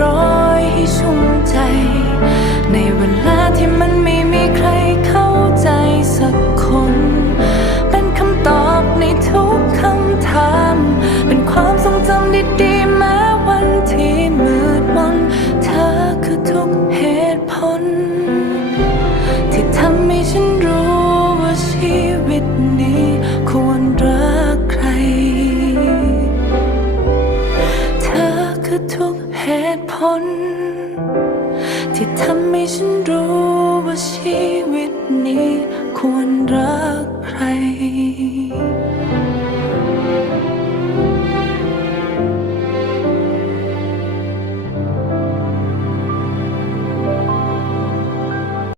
รยโปรยให้ชุ่มใจ ในเวลาที่มันไม่มีใครเข้าใจสักคน เป็นคำตอบในทุกคำถาม เป็นความทรงจำดีๆแม้วันที่มืดมนเธอคือทุกเหตุผล ที่ทำให้ฉันรู้ว่าชีวิตนี้ควรรักใคร เธอคือทุก เหตุผล ที่ทำให้ฉันรู้ว่าชีวิตนี้ควรรักใคร